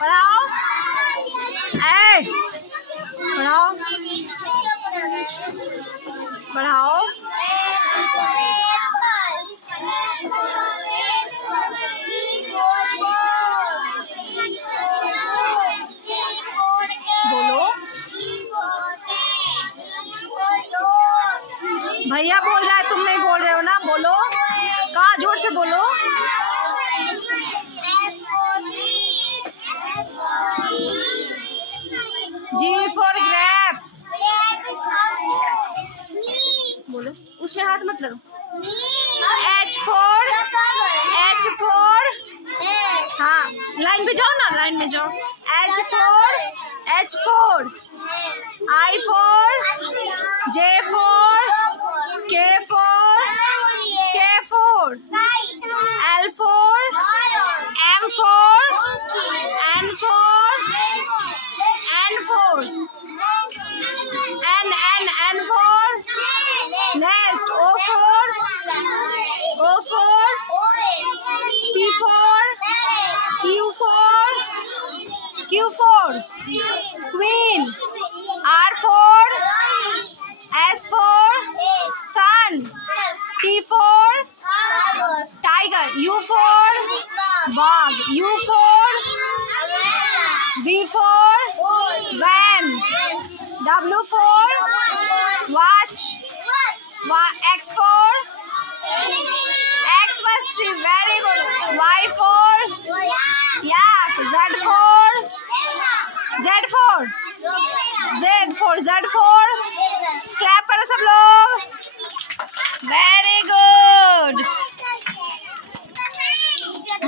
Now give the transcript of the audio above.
पढ़ाओ। ए पढ़ाओ पढ़ाओ। बोलो। भैया बोल रहा है, तुम नहीं बोल रहे हो ना, बोलो। कहाँ, जोर से बोलो। G for grapes। बोलो, उसमें हाथ मत लगाओ। H for हाँ, लाइन पे जाओ ना, लाइन में जाओ। H for I for J for K for L for M for N for next O for P for Q for queen, R for S for sun, T for tiger, U for bug, U for V for van, W for watch, X for Xmas tree, very good, Y for yak, Z for clap करो सब लोग, very good।